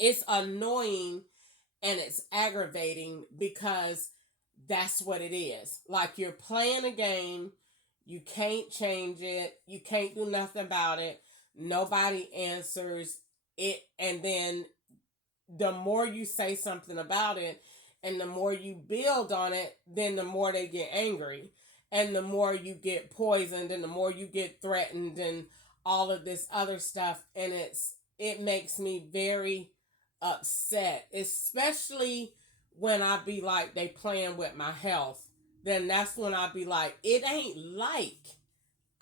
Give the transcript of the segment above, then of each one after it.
It's annoying and it's aggravating because that's what it is. Like you're playing a game, you can't change it, you can't do nothing about it, nobody answers it, and then the more you say something about it and the more you build on it, then the more they get angry. And the more you get poisoned and the more you get threatened and all of this other stuff. And it makes me very upset, especially when I be like they playing with my health. Then that's when I be like, it ain't like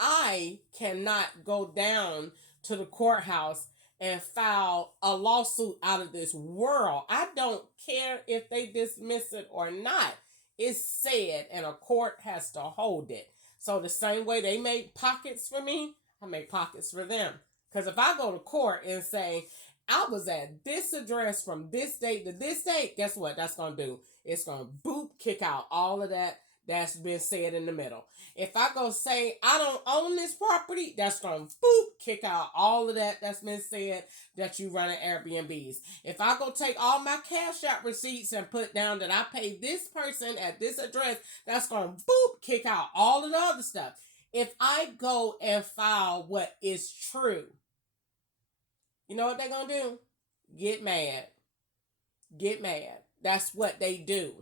I cannot go down to the courthouse and file a lawsuit out of this world. I don't care if they dismiss it or not. It's said, and a court has to hold it. So the same way they made pockets for me, I make pockets for them. Because if I go to court and say, I was at this address from this date to this date, guess what that's going to do? It's going to boop, kick out all of that that's been said in the middle. If I go say I don't own this property, that's gonna boop kick out all of that that's been said that you run at Airbnbs. If I go take all my cash out receipts and put down that I paid this person at this address, that's gonna boop kick out all of the other stuff. If I go and file what is true, you know what they're gonna do? Get mad. Get mad. That's what they do.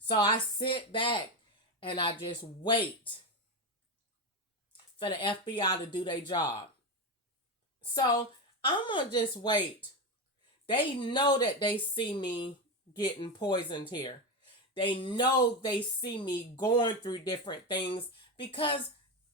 So I sit back and I just wait for the FBI to do their job. So I'm going to just wait. They know that they see me getting poisoned here. They know they see me going through different things because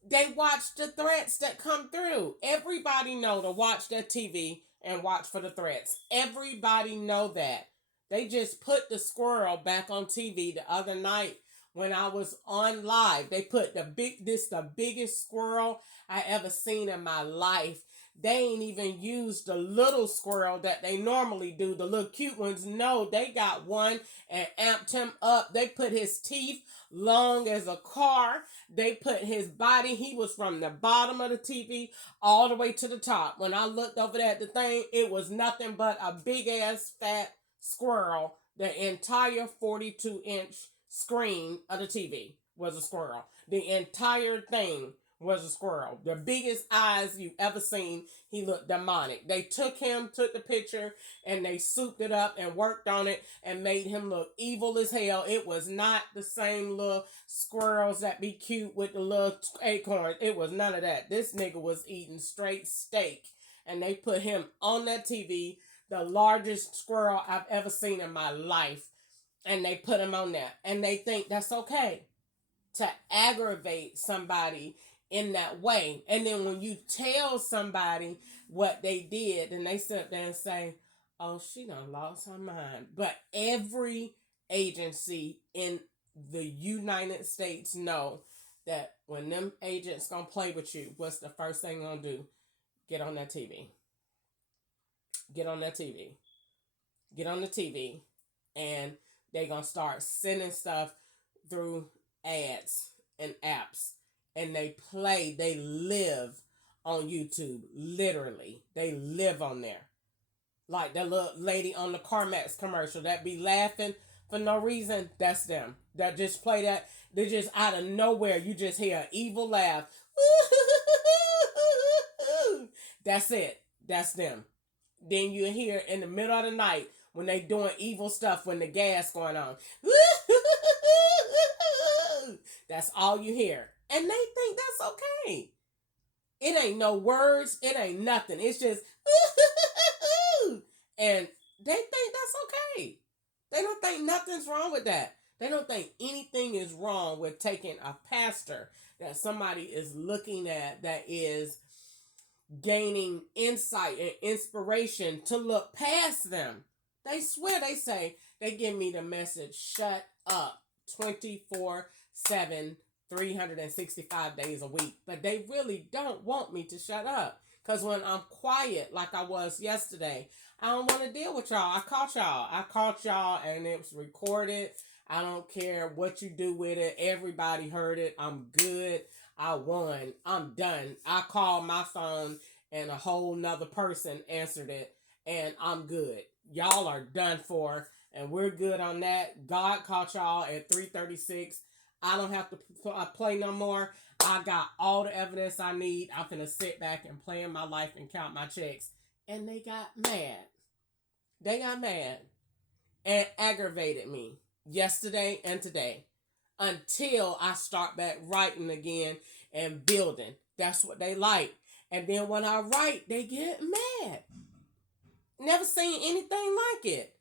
they watch the threats that come through. Everybody know to watch their TV and watch for the threats. Everybody know that. They just put the squirrel back on TV the other night when I was on live. They put the biggest squirrel I ever seen in my life. They ain't even used the little squirrel that they normally do, the little cute ones. No, they got one and amped him up. They put his teeth long as a car. They put his body, he was from the bottom of the TV all the way to the top. When I looked over at the thing, it was nothing but a big ass fat squirrel. The entire 42-inch screen of the TV was a squirrel. The entire thing was a squirrel. The biggest eyes you've ever seen. He looked demonic. They took the picture, and they souped it up and worked on it and made him look evil as hell. It was not the same little squirrels that be cute with the little acorns. It was none of that. This nigga was eating straight steak, and they put him on that TV, the largest squirrel I've ever seen in my life, and they put him on there. And they think that's okay to aggravate somebody in that way. And then when you tell somebody what they did, and they sit there and say, oh, she done lost her mind. But every agency in the United States know that when them agents gonna play with you, what's the first thing gonna do? Get on that TV. Get on that TV. Get on the TV. And they gonna start sending stuff through ads and apps. And they live on YouTube. Literally. They live on there. Like that little lady on the CarMax commercial that be laughing for no reason. That's them. That just play that. They just out of nowhere. You just hear an evil laugh. That's it. That's them. Then you hear in the middle of the night when they doing evil stuff when the gas going on. That's all you hear. And they think that's okay. It ain't no words. It ain't nothing. It's just and they think that's okay. They don't think nothing's wrong with that. They don't think anything is wrong with taking a pastor that somebody is looking at that is gaining insight and inspiration to look past them. They swear, they say, they give me the message, shut up 24/7, 365 days a week. But they really don't want me to shut up. Because when I'm quiet like I was yesterday, I don't want to deal with y'all. I caught y'all and it was recorded. I don't care what you do with it. Everybody heard it. I'm good. I won. I'm done. I called my phone and a whole nother person answered it and I'm good. y'all are done for, and we're good on that. God caught y'all at 3:36. I don't have to play no more. I got all the evidence I need. I'm gonna sit back and plan my life and count my checks. And they got mad. They got mad and aggravated me yesterday and today until I start back writing again and building. That's what they like. And then when I write, they get mad. Never seen anything like it.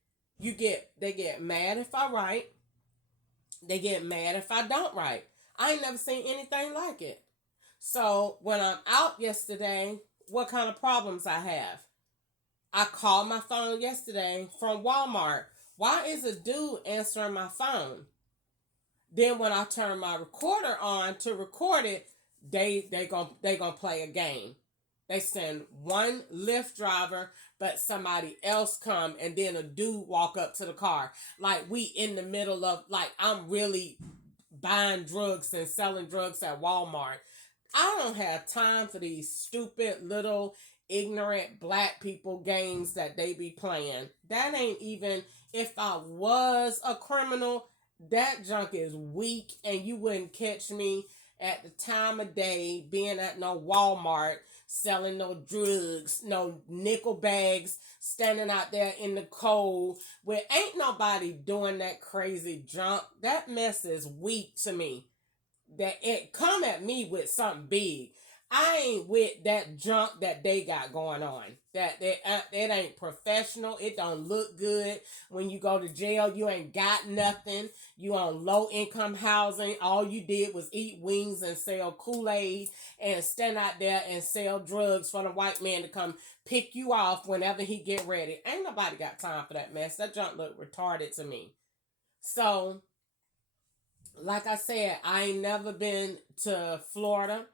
They get mad if I write. They get mad if I don't write. I ain't never seen anything like it. So when I'm out yesterday, what kind of problems I have? I called my phone yesterday from Walmart. Why is a dude answering my phone? Then when I turn my recorder on to record it, they gonna play a game. They send one Lyft driver, but somebody else come, and then a dude walk up to the car. Like we in the middle of, like I'm really buying drugs and selling drugs at Walmart. I don't have time for these stupid little ignorant black people games that they be playing. That ain't even, if I was a criminal, that junk is weak, and you wouldn't catch me at the time of day being at no Walmart selling no drugs, no nickel bags, standing out there in the cold where ain't nobody doing that crazy junk. That mess is weak to me. That it come at me with something big. I ain't with that junk that they got going on. It ain't professional. It don't look good. When you go to jail, you ain't got nothing. You on low income housing. All you did was eat wings and sell Kool-Aid and stand out there and sell drugs for the white man to come pick you off whenever he get ready. Ain't nobody got time for that mess. That junk look retarded to me. So, like I said, I ain't never been to Florida.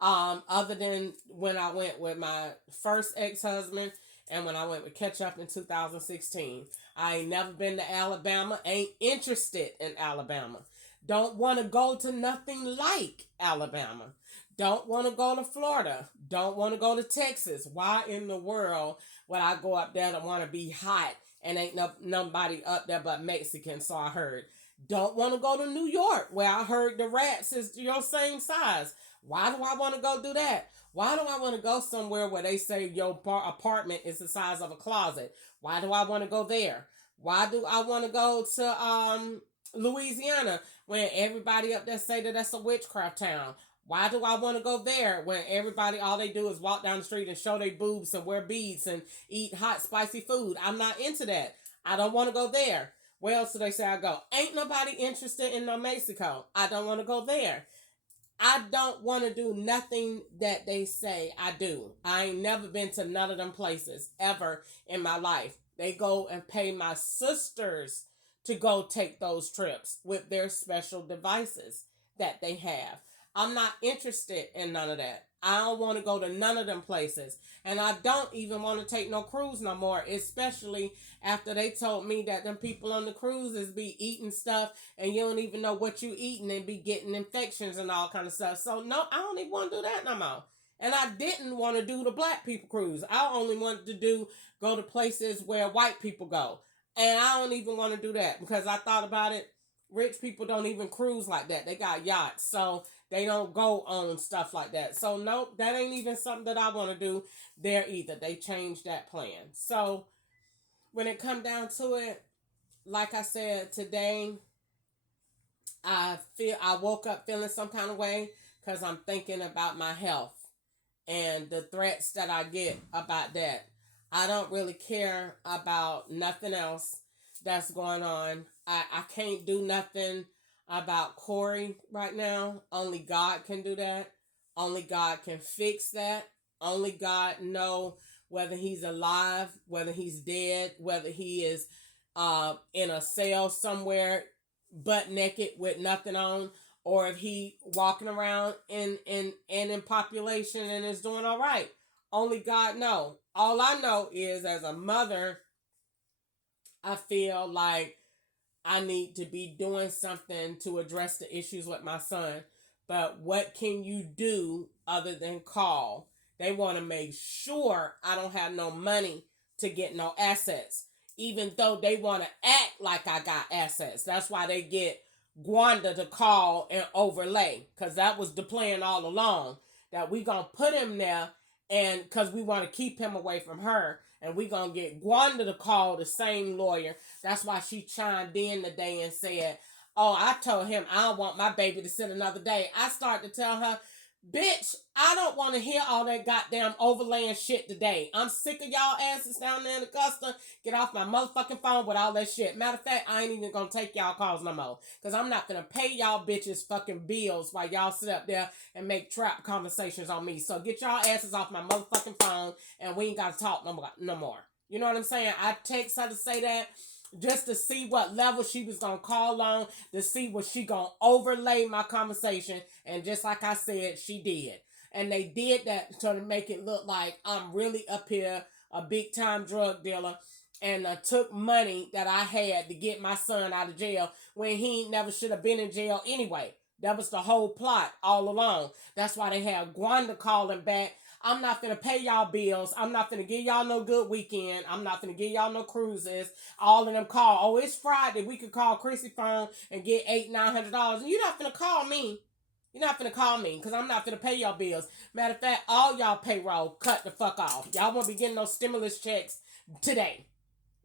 Other than when I went with my first ex-husband and when I went with Ketchup in 2016. I ain't never been to Alabama. Ain't interested in Alabama. Don't want to go to nothing like Alabama. Don't want to go to Florida. Don't want to go to Texas. Why in the world would I go up there to want to be hot and ain't nobody up there but Mexican, so I heard. Don't want to go to New York, where I heard the rats is your same size. Why do I want to go do that? Why do I want to go somewhere where they say your apartment is the size of a closet? Why do I want to go there? Why do I want to go to Louisiana when everybody up there say that that's a witchcraft town? Why do I want to go there when everybody, all they do is walk down the street and show their boobs and wear beads and eat hot, spicy food? I'm not into that. I don't want to go there. Where else do they say I go? Ain't nobody interested in no Mexico. I don't want to go there. I don't want to do nothing that they say I do. I ain't never been to none of them places ever in my life. They go and pay my sisters to go take those trips with their special devices that they have. I'm not interested in none of that. I don't want to go to none of them places. And I don't even want to take no cruise no more, especially after they told me that them people on the cruises be eating stuff and you don't even know what you eating and be getting infections and all kind of stuff. So no, I don't even want to do that no more. And I didn't want to do the black people cruise. I only wanted to go to places where white people go. And I don't even want to do that because I thought about it. Rich people don't even cruise like that. They got yachts. So they don't go on stuff like that. So nope, that ain't even something that I want to do there either. They changed that plan. So when it come down to it, like I said, today I woke up feeling some kind of way because I'm thinking about my health and the threats that I get about that. I don't really care about nothing else that's going on. I can't do nothing about Corey right now. Only God can do that. Only God can fix that. Only God know whether he's alive, whether he's dead, whether he is in a cell somewhere butt naked with nothing on, or if he walking around in population and is doing all right. Only God know. All I know is as a mother, I feel like I need to be doing something to address the issues with my son. But what can you do other than call? They want to make sure I don't have no money to get no assets. even though they want to act like I got assets. That's why they get Gwanda to call and overlay, because that was the plan all along, that we gonna put him there, and because we want to keep him away from her, and we gonna get Gwanda to call the same lawyer. That's why she chimed in today and said, oh, I told him I don't want my baby to sit another day. I started to tell her, bitch, I don't want to hear all that goddamn overlaying shit today. I'm sick of y'all asses down there in Augusta. Get off my motherfucking phone with all that shit. Matter of fact, I ain't even gonna take y'all calls no more. Because I'm not gonna pay y'all bitches fucking bills while y'all sit up there and make trap conversations on me. So get y'all asses off my motherfucking phone, and we ain't gotta talk no more. You know what I'm saying? I text her to say that, just to see what level she was gonna call on, to see what she gonna overlay my conversation. And just like I said, she did. And they did that to make it look like I'm really up here, a big time drug dealer, and took money that I had to get my son out of jail when he never should have been in jail anyway. That was the whole plot all along. That's why they had Gwanda calling back. I'm not finna pay y'all bills. I'm not finna give y'all no good weekend. I'm not finna give y'all no cruises. All of them call. Oh, it's Friday. We could call Chrissy phone and get $800-900. And you're not finna call me. You're not finna call me, because I'm not finna pay y'all bills. Matter of fact, all y'all payroll cut the fuck off. Y'all won't be getting no stimulus checks today.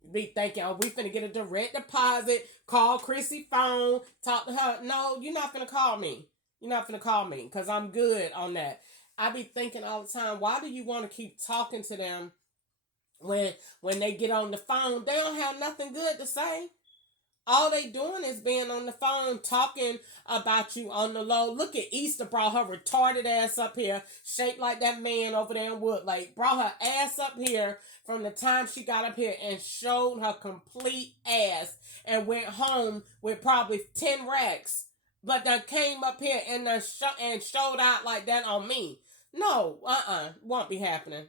Be thinking, oh, we finna get a direct deposit. Call Chrissy phone. Talk to her. No, you're not finna call me. You're not finna call me, because I'm good on that. I be thinking all the time, why do you want to keep talking to them when they get on the phone? They don't have nothing good to say. All they doing is being on the phone talking about you on the low. Look at Easter brought her retarded ass up here, shaped like that man over there in Woodlake. Brought her ass up here from the time she got up here and showed her complete ass, and went home with probably 10 racks. But they came up here and showed out like that on me. No, won't be happening.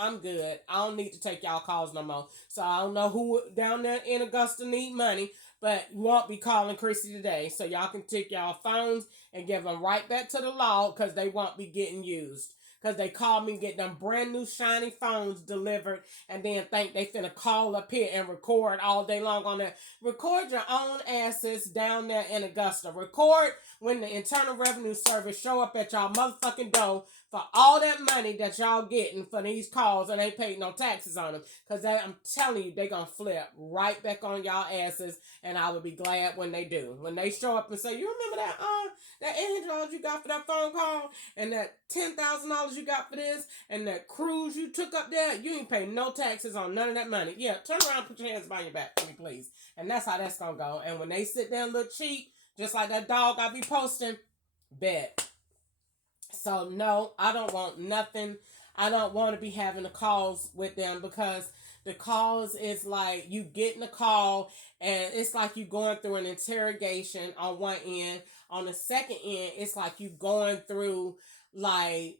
I'm good. I don't need to take y'all calls no more. So I don't know who down there in Augusta need money, but won't be calling Chrissy today. So y'all can take y'all phones and give them right back to the law, because they won't be getting used. Because they called me, get them brand new shiny phones delivered, and then think they finna call up here and record all day long on that. Record your own asses down there in Augusta. Record when the Internal Revenue Service show up at y'all motherfucking door for all that money that y'all getting for these calls, and ain't paid no taxes on them. Because I'm telling you, they gonna flip right back on y'all asses, and I would be glad when they do. When they show up and say, you remember that $800 you got for that phone call, and that $10,000 you got for this, and that cruise you took up there, you ain't pay no taxes on none of that money. Yeah, turn around and put your hands behind your back for me, please. And that's how that's gonna go. And when they sit there and look cheap, just like that dog I be posting, bet. So no, I don't want nothing. I don't want to be having the calls with them, because the calls is like you getting a call and it's like you going through an interrogation on one end. On the second end, it's like you going through like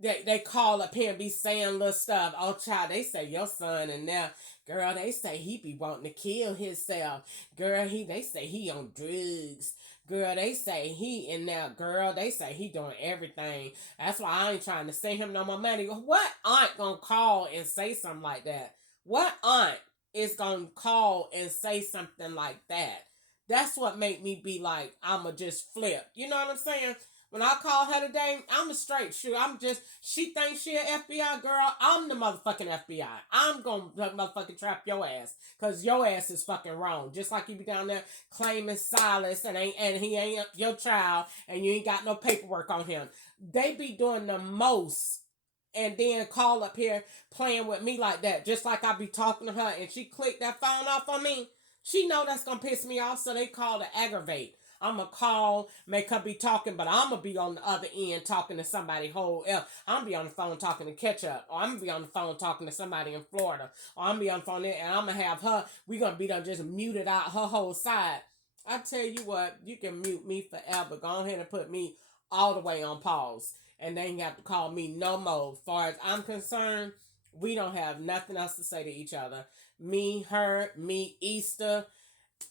they call up here and be saying little stuff. Oh child, they say your son and now girl, they say he be wanting to kill himself. Girl, they say he on drugs. Girl, they say he in there. Girl, they say he doing everything. That's why I ain't trying to send him no more money. What aunt gonna call and say something like that? What aunt is gonna call and say something like that? That's what make me be like, I'ma just flip. You know what I'm saying? When I call her today, I'm a straight shooter. She thinks she an FBI girl. I'm the motherfucking FBI. I'm gonna motherfucking trap your ass. Cause your ass is fucking wrong. Just like you be down there claiming Silas and he ain't your child and you ain't got no paperwork on him. They be doing the most and then call up here playing with me like that. Just like I be talking to her and she clicked that phone off on me. She know that's gonna piss me off, so they call to aggravate. I'm going to call, make her be talking, but I'm going to be on the other end talking to somebody whole else. I'm going to be on the phone talking to Ketchup, or I'm going to be on the phone talking to somebody in Florida, or I'm going to be on the phone there, and I'm going to have her, we going to be done just muted out her whole side. I tell you what, you can mute me forever. Go ahead and put me all the way on pause, and they ain't have to call me no more. As far as I'm concerned, we don't have nothing else to say to each other. Me, her, me, Easter,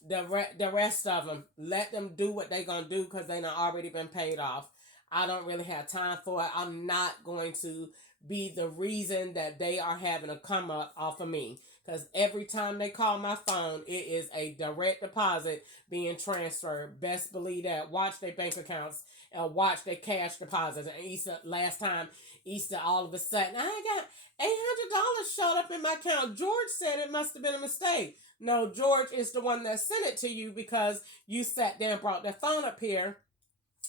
the rest of them, let them do what they gonna do, because they done already been paid off. I don't really have time for it. I'm not going to be the reason that they are having a come up off of me. Because every time they call my phone, it is a direct deposit being transferred. Best believe that. Watch their bank accounts and watch their cash deposits. And Easter, last time, Easter, all of a sudden, I got $800 showed up in my account. George said it must have been a mistake. No, George is the one that sent it to you because you sat there and brought that phone up here.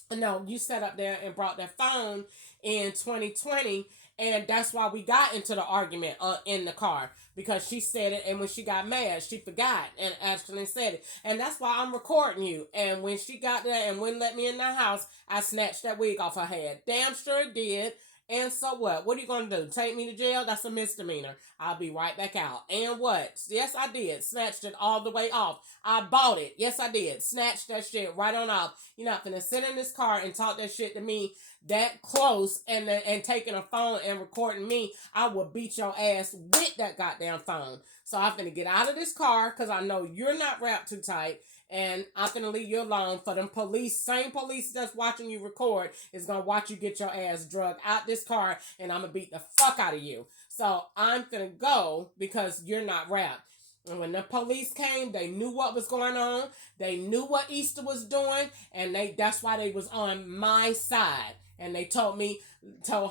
No, you sat up there and brought that phone in 2020, and that's why we got into the argument in the car, because she said it, and when she got mad, she forgot and actually said it, and that's why I'm recording you. And when she got there and wouldn't let me in the house, I snatched that wig off her head. Damn sure did. And so what? What are you going to do? Take me to jail? That's a misdemeanor. I'll be right back out. And what? Yes, I did. Snatched it all the way off. I bought it. Yes, I did. Snatched that shit right on off. You're not finna sit in this car and talk that shit to me that close and taking a phone and recording me. I will beat your ass with that goddamn phone. So I'm finna get out of this car because I know you're not wrapped too tight. And I'm gonna leave you alone. For them police, same police that's watching you record is gonna watch you get your ass drugged out this car, and I'm gonna beat the fuck out of you. So I'm gonna go because you're not wrapped. And when the police came, they knew what was going on. They knew what Easter was doing, and that's why they was on my side. And they told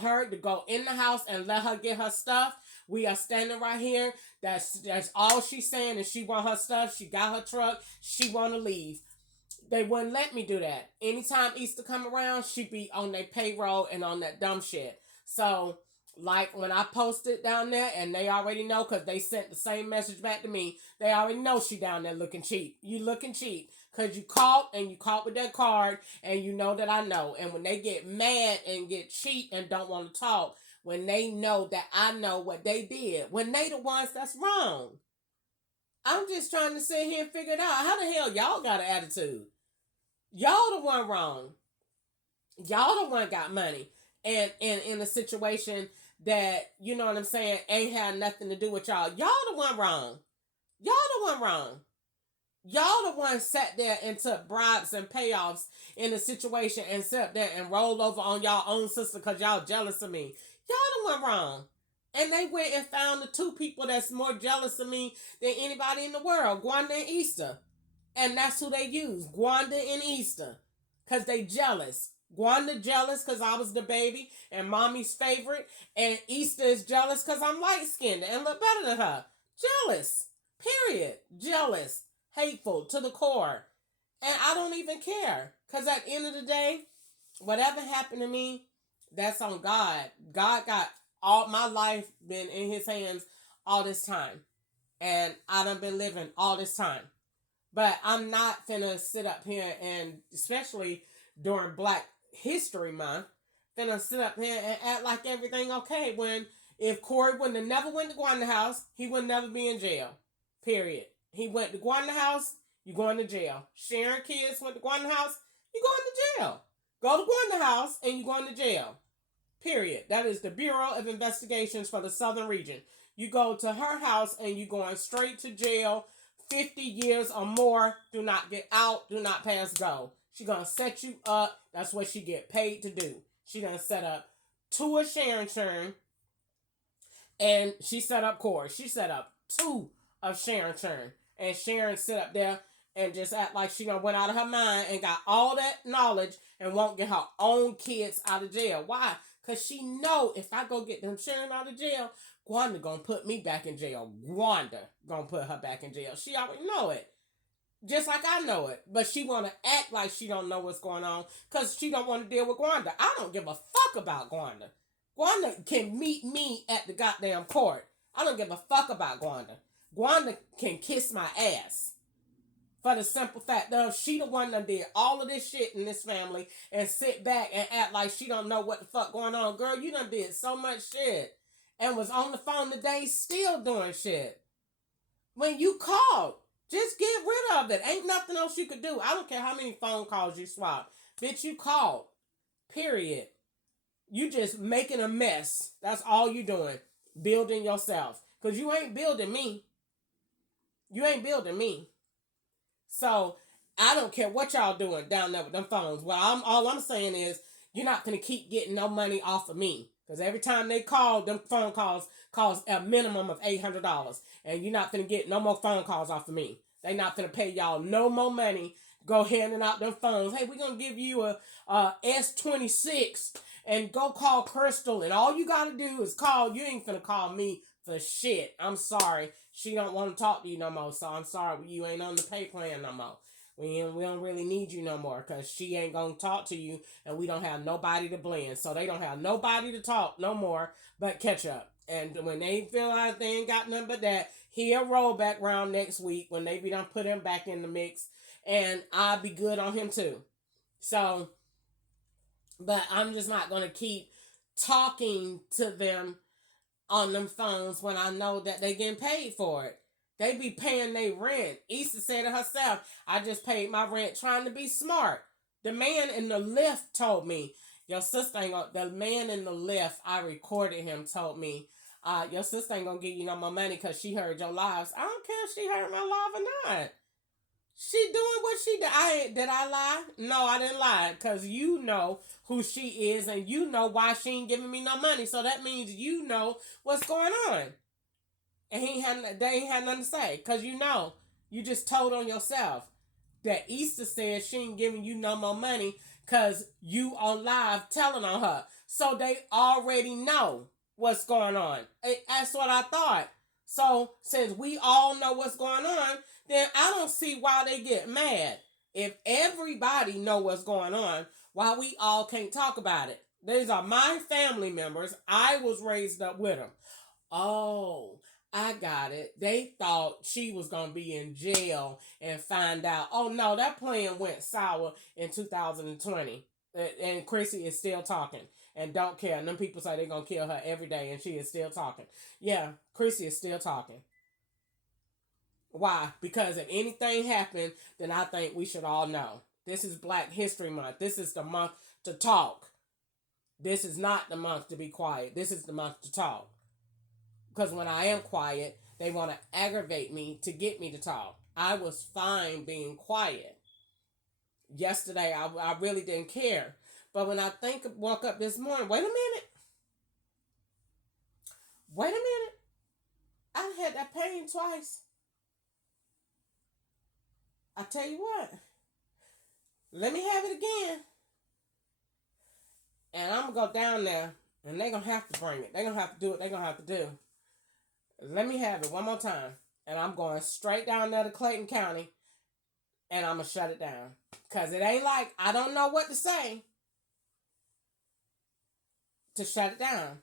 her to go in the house and let her get her stuff. We are standing right here. That's all she's saying, and she want her stuff. She got her truck. She want to leave. They wouldn't let me do that. Anytime Easter come around, she be on their payroll and on that dumb shit. So, like when I posted down there, and they already know because they sent the same message back to me. They already know she down there looking cheap. You looking cheap because you caught with that card, and you know that I know. And when they get mad and get cheap and don't want to talk, when they know that I know what they did, when they the ones that's wrong. I'm just trying to sit here and figure it out. How the hell y'all got an attitude? Y'all the one wrong. Y'all the one got money. And in a situation that, you know what I'm saying, ain't had nothing to do with y'all. Y'all the one wrong. Y'all the one wrong. Y'all the one sat there and took bribes and payoffs in a situation and sat there and rolled over on y'all own sister because y'all jealous of me. Y'all the one wrong. And they went and found the two people that's more jealous of me than anybody in the world, Gwanda and Easter. And that's who they use, Gwanda and Easter. Because they jealous. Gwanda jealous because I was the baby and mommy's favorite. And Easter is jealous because I'm light-skinned and look better than her. Jealous. Period. Jealous. Hateful to the core. And I don't even care. Because at the end of the day, whatever happened to me, that's on God. God got all my life been in his hands all this time. And I done been living all this time. But I'm not finna sit up here and, especially during Black History Month, finna sit up here and act like everything okay when if Corey wouldn't have never went to Gwanda House, he would never be in jail. Period. He went to Gwanda House, you going to jail. Sharon kids went to Gwanda House, you going to jail. Go to Gwanda House and you going to jail. Period. That is the Bureau of Investigations for the Southern Region. You go to her house and you going straight to jail, 50 years or more. Do not get out. Do not pass go. She gonna set you up. That's what she get paid to do. She gonna set up two of Sharon, and she set up Corey. She set up two of Sharon, and Sharon sit up there and just act like she done went out of her mind and got all that knowledge and won't get her own kids out of jail. Why? Because she know if I go get them Sharon out of jail, Gwanda gonna put me back in jail. Gwanda gonna put her back in jail. She already know it. Just like I know it. But she wanna act like she don't know what's going on because she don't want to deal with Gwanda. I don't give a fuck about Gwanda. Gwanda can meet me at the goddamn court. I don't give a fuck about Gwanda. Gwanda can kiss my ass. For the simple fact of she the one that did all of this shit in this family and sit back and act like she don't know what the fuck going on. Girl, you done did so much shit and was on the phone today still doing shit. When you called, just get rid of it. Ain't nothing else you could do. I don't care how many phone calls you swap. Bitch, you called. Period. You just making a mess. That's all you doing. Building yourself. Because you ain't building me. You ain't building me. So, I don't care what y'all doing down there with them phones. Well, all I'm saying is, you're not going to keep getting no money off of me. Because every time they call, them phone calls cost a minimum of $800. And you're not finna get no more phone calls off of me. They not finna pay y'all no more money. Go handing out them phones. Hey, we're going to give you a S26 and go call Crystal. And all you got to do is call. You ain't finna call me for shit. I'm sorry. She don't want to talk to you no more. So I'm sorry. You ain't on the pay plan no more. We don't really need you no more because she ain't going to talk to you and we don't have nobody to blend. So they don't have nobody to talk no more but catch up. And when they feel like they ain't got nothing but that, he'll roll back around next week when they be done put him back in the mix. And I'll be good on him too. So, but I'm just not going to keep talking to them on them phones when I know that they getting paid for it. They be paying their rent. Issa said it herself, I just paid my rent trying to be smart. The man in the lift told me, your sister ain't gonna, the man in the lift, I recorded him, told me, your sister ain't gonna give you no more money because she heard your lives. I don't care if she heard my live or not. She doing what she did. Did I lie? No, I didn't lie. Because you know who she is and you know why she ain't giving me no money. So that means you know what's going on. And they ain't had nothing to say. Because you know, you just told on yourself that Easter said she ain't giving you no more money because you on live telling on her. So they already know what's going on. That's what I thought. So since we all know what's going on, then I don't see why they get mad. If everybody know what's going on, why we all can't talk about it? These are my family members. I was raised up with them. Oh, I got it. They thought she was going to be in jail and find out. Oh, no, that plan went sour in 2020. And Chrissy is still talking and don't care. And them people say they're going to kill her every day and she is still talking. Yeah, Chrissy is still talking. Why? Because if anything happened, then I think we should all know. This is Black History Month. This is the month to talk. This is not the month to be quiet. This is the month to talk. Because when I am quiet, they want to aggravate me to get me to talk. I was fine being quiet. Yesterday, I really didn't care. But when I woke up this morning, wait a minute. I had that pain twice. I tell you what. Let me have it again. And I'm going to go down there. And they're going to have to bring it. They're going to have to do what they're going to have to do. Let me have it one more time. And I'm going straight down there to Clayton County. And I'm going to shut it down. Because it ain't like I don't know what to say to shut it down.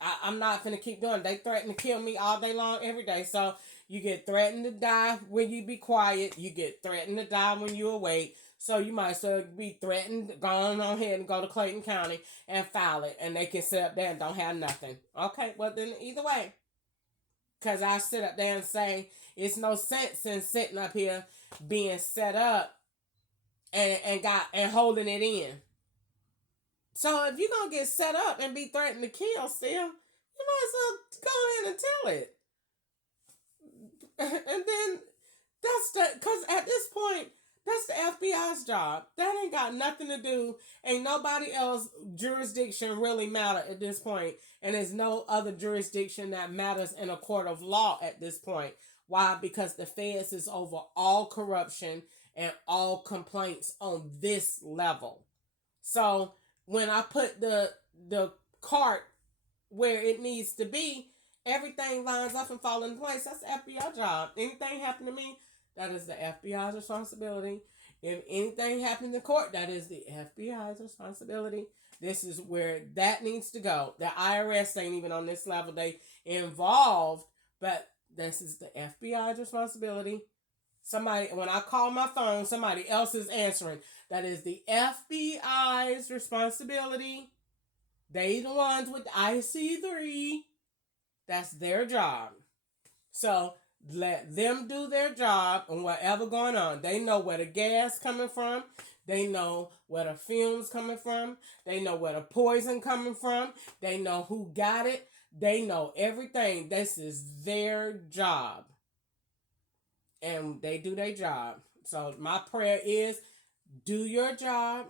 I'm not going to keep doing it. They threaten to kill me all day long, every day. So you get threatened to die when you be quiet. You get threatened to die when you awake. So you might as well be threatened, go on ahead and go to Clayton County and file it. And they can sit up there and don't have nothing. Okay, well then either way. Because I sit up there and say, it's no sense in sitting up here being set up and holding it in. So if you're going to get set up and be threatened to kill still, you might as well go ahead and tell it. And then because at this point, that's the FBI's job. That ain't got nothing to do. Ain't nobody else jurisdiction really matter at this point. And there's no other jurisdiction that matters in a court of law at this point. Why? Because the feds is over all corruption and all complaints on this level. So when I put the cart where it needs to be, everything lines up and falls into place. That's the FBI job. Anything happen to me, that is the FBI's responsibility. If anything happens in court, that is the FBI's responsibility. This is where that needs to go. The IRS ain't even on this level. They involved, but this is the FBI's responsibility. When I call my phone, somebody else is answering. That is the FBI's responsibility. They the ones with IC3. That's their job. So let them do their job and whatever going on. They know where the gas coming from. They know where the fumes coming from. They know where the poison coming from. They know who got it. They know everything. This is their job. And they do their job. So my prayer is, do your job.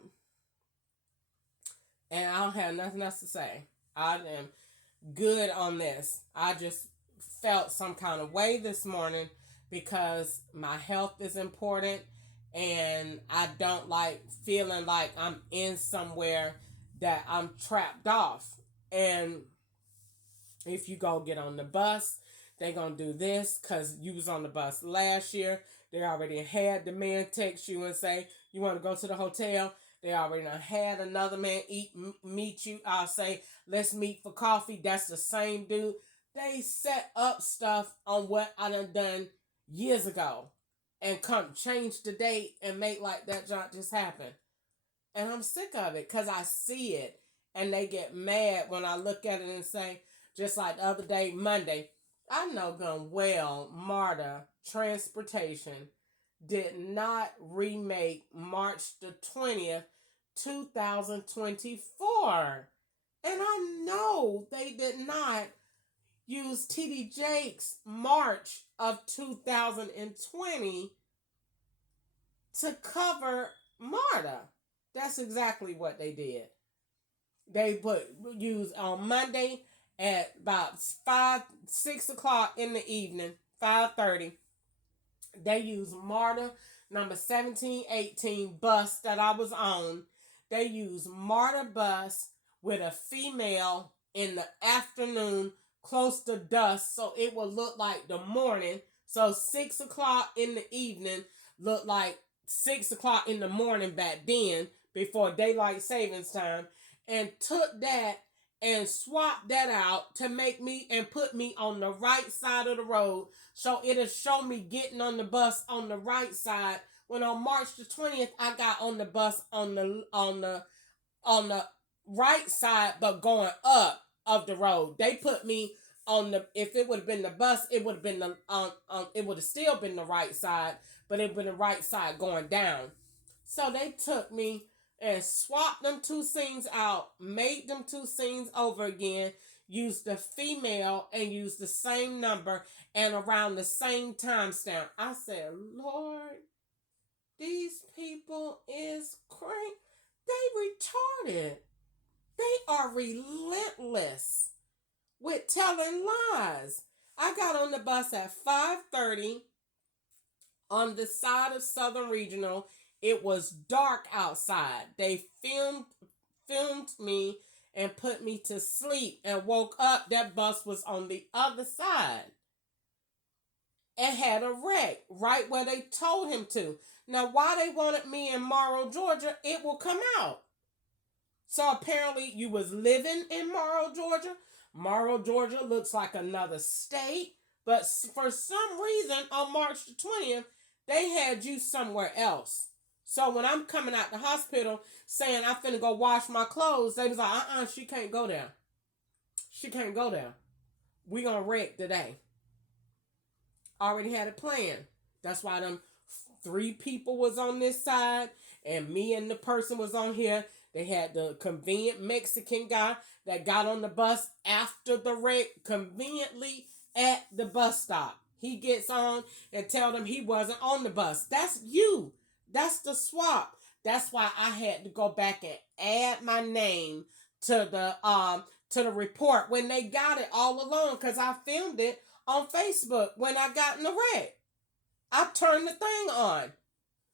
And I don't have nothing else to say. I am good on this. I just felt some kind of way this morning because my health is important and I don't like feeling like I'm in somewhere that I'm trapped off. And if you go get on the bus, they gonna do this because you was on the bus last year. They already had the man text you and say, you want to go to the hotel? They already done had another man meet you. I'll say, let's meet for coffee. That's the same dude. They set up stuff on what I done years ago and come change the date and make like that junk just happen. And I'm sick of it because I see it and they get mad when I look at it and say, just like the other day, Monday, I know gun well MARTA Transportation did not remake March the 20th, 2024. And I know they did not use TD Jakes March of 2020 to cover MARTA. That's exactly what they did. They use on Monday at about 6 o'clock in the evening, 5:30. They use MARTA number 1718 bus that I was on. They use MARTA bus with a female in the afternoon close to dusk, so it will look like the morning. So 6 o'clock in the evening looked like 6 o'clock in the morning back then, before daylight savings time, and took that and swapped that out to make me and put me on the right side of the road. So it'll show me getting on the bus on the right side. When on March the 20th, I got on the bus on the right side, but going up of the road. They put me on the, if it would have been the bus, it would have been the it would have still been the right side, but it would have been the right side going down. So they took me and swapped them two scenes out, made them two scenes over again, used the female and used the same number and around the same timestamp. I said, Lord, these people is crazy. They retarded. They are relentless with telling lies. I got on the bus at 5:30 on the side of Southern Regional. It was dark outside. They filmed me and put me to sleep and woke up. That bus was on the other side and had a wreck right where they told him to. Now, why they wanted me in Morrow, Georgia, it will come out. So apparently you was living in Morrow, Georgia. Morrow, Georgia looks like another state. But for some reason, on March the 20th, they had you somewhere else. So when I'm coming out the hospital saying I'm finna go wash my clothes, they was like, she can't go there. She can't go there. We gonna wreck today. Already had it planned. That's why them 3 people was on this side and me and the person was on here. They had the convenient Mexican guy that got on the bus after the wreck, conveniently at the bus stop. He gets on and tell them he wasn't on the bus. That's you. That's the swap. That's why I had to go back and add my name to the report when they got it all along, because I filmed it on Facebook when I got in the wreck. I turned the thing on.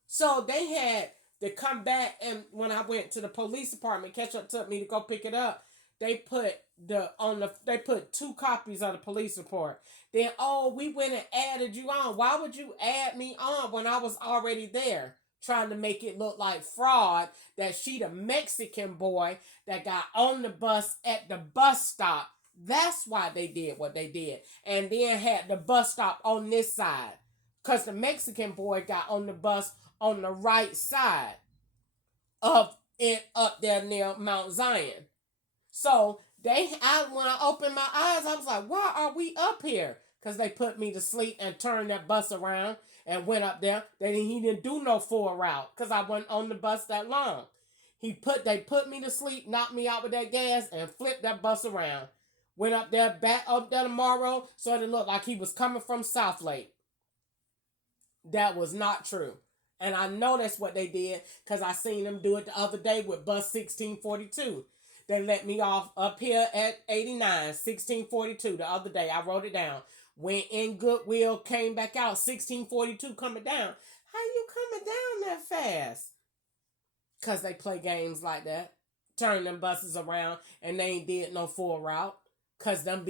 So they had to come back, and when I went to the police department, Ketchup took me to go pick it up. They put they put 2 copies of the police report. Then, we went and added you on. Why would you add me on when I was already there? Trying to make it look like fraud, that she the Mexican boy that got on the bus at the bus stop. That's why they did what they did. And then had the bus stop on this side. Because the Mexican boy got on the bus on the right side of it, up there near Mount Zion. So when I opened my eyes, I was like, why are we up here? Because they put me to sleep and turned that bus around and went up there. He didn't do no 4 route because I wasn't on the bus that long. They put me to sleep, knocked me out with that gas, and flipped that bus around. Went up there, back up there tomorrow, so it looked like he was coming from South Lake. That was not true. And I know that's what they did because I seen them do it the other day with bus 1642. They let me off up here at 89, 1642 the other day. I wrote it down. Went in Goodwill, came back out, 1642 coming down. How you coming down that fast? Because they play games like that. Turn them buses around and they ain't did no full route. Because them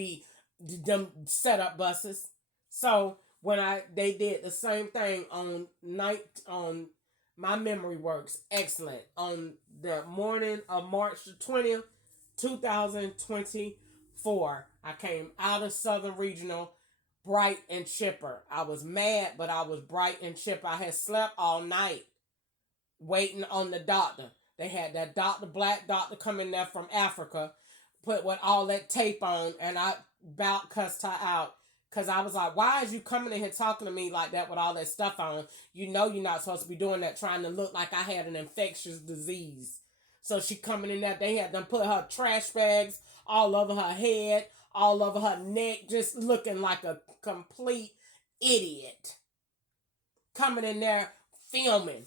set up buses. So when they did the same thing on my memory works excellent on the morning of March the 20th, 2024. I came out of Southern Regional bright and chipper. I was mad, but I was bright and chipper. I had slept all night waiting on the doctor. They had that black doctor coming there from Africa, put with all that tape on, and I about cussed her out. Because I was like, why is you coming in here talking to me like that with all that stuff on? You know you're not supposed to be doing that, trying to look like I had an infectious disease. So she coming in there, they had them put her trash bags all over her head, all over her neck, just looking like a complete idiot. Coming in there, filming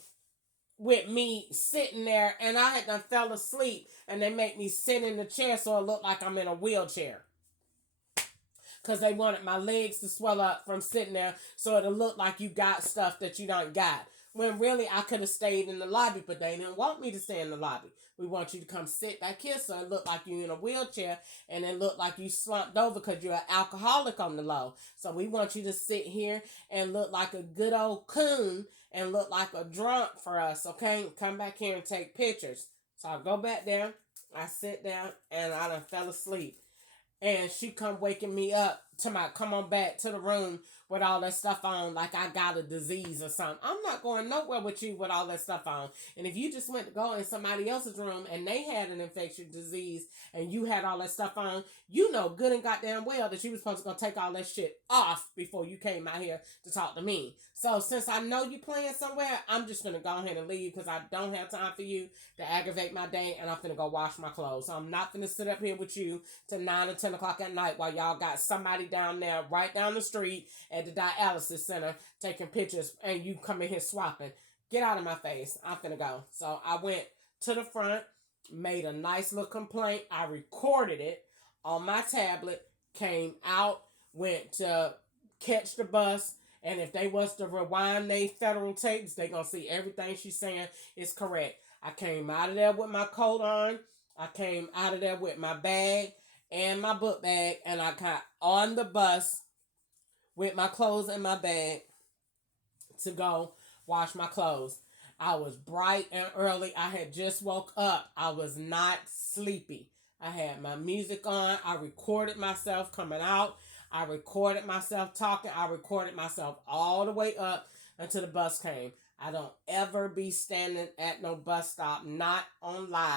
with me sitting there, and I had done fell asleep, and they make me sit in the chair so it looked like I'm in a wheelchair. Because they wanted my legs to swell up from sitting there so it'll look like you got stuff that you don't got. When really I could have stayed in the lobby, but they didn't want me to stay in the lobby. We want you to come sit back here so it look like you're in a wheelchair and it look like you slumped over because you're an alcoholic on the low. So we want you to sit here and look like a good old coon and look like a drunk for us, okay? Come back here and take pictures. So I go back there, I sit down, and I done fell asleep. And she come waking me up to come on back to the room with all that stuff on like I got a disease or something. I'm not going nowhere with you with all that stuff on. And if you just went to go in somebody else's room and they had an infectious disease and you had all that stuff on, you know good and goddamn well that you was supposed to go take all that shit off before you came out here to talk to me. So since I know you playing somewhere, I'm just going to go ahead and leave because I don't have time for you to aggravate my day, and I'm going to go wash my clothes. So I'm not going to sit up here with you till 9 or 10 o'clock at night while y'all got somebody down there right down the street at the dialysis center taking pictures and you come in here swapping. Get out of my face. I'm going to go. So I went to the front, made a nice little complaint. I recorded it on my tablet, came out, went to catch the bus. And if they was to rewind they federal tapes, they going to see everything she's saying is correct. I came out of there with my coat on. I came out of there with my bag and my book bag. And I got on the bus with my clothes in my bag to go wash my clothes. I was bright and early. I had just woke up. I was not sleepy. I had my music on. I recorded myself coming out. I recorded myself talking. I recorded myself all the way up until the bus came. I don't ever be standing at no bus stop, not on live.